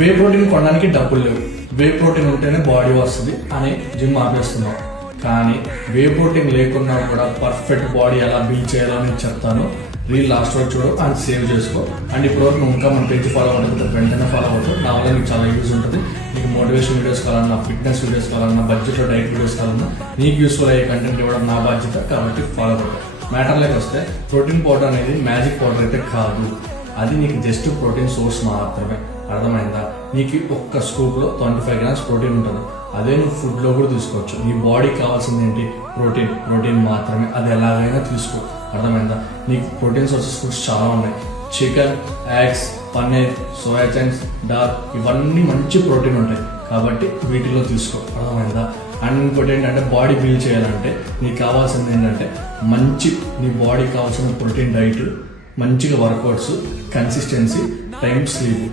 Whey protein కొనడానికి డబ్బులు లేవు, వే ప్రోటీన్ ఉంటేనే బాడీ వస్తుంది అని జిమ్ ఆపేస్తున్నాం. కానీ వే ప్రోటీన్ లేకున్నా కూడా పర్ఫెక్ట్ బాడీ ఎలా బిల్డ్ చేయాలో నేను చెప్తాను. రీల్ లాస్ట్ వరకు చూడు అండ్ సేవ్ చేసుకో. అండ్ ఇప్పుడు నువ్వు ఇంకా మన పేజ్ ఫాలో అవుతుంది, వెంటనే ఫాలో అవుతావు. నా వల్ల నీకు చాలా యూజ్ ఉంటుంది. నీకు మోటివేషన్ వీడియోస్ కావాలన్నా, ఫిట్నెస్ వీడియోస్ కావాలన్నా, బడ్జెట్లో డైట్ వీడియోస్ కావాలన్నా, నీకు యూస్ఫుల్ అయ్యే కంటెంట్ ఇవ్వడం నా బాధ్యత. కాబట్టి ఫాలో అవుతావు. మ్యాటర్లోకి వస్తే ప్రోటీన్ పౌడర్ అనేది మ్యాజిక్ పౌడర్ అయితే కాదు, అది నీకు జస్ట్ ప్రోటీన్ సోర్స్ మాత్రమే. అర్థమైందా? నీకు ఒక్క స్కూప్లో 25 grams ప్రోటీన్ ఉంటుంది. అదే నువ్వు ఫుడ్లో కూడా తీసుకోవచ్చు. నీ బాడీకి కావాల్సింది ఏంటి? ప్రోటీన్ మాత్రమే. అది ఎలాగైనా తీసుకో. అర్థమైందా? నీకు ప్రోటీన్ సోర్సెస్ ఫుడ్స్ చాలా ఉన్నాయి. Chicken, eggs, paneer, soya chunks, dal, ఇవన్నీ మంచి ప్రోటీన్ ఉంటాయి. కాబట్టి వీటిలో తీసుకో. అర్థమైందా? అండ్ ఇంకోటి ఏంటంటే బాడీ బిల్డ్ చేయాలంటే నీకు కావాల్సింది ఏంటంటే మంచి నీ బాడీకి కావాల్సిన ప్రోటీన్ డైట్, మంచిగా వర్కౌట్స్, కన్సిస్టెన్సీ, టైం స్లీప్.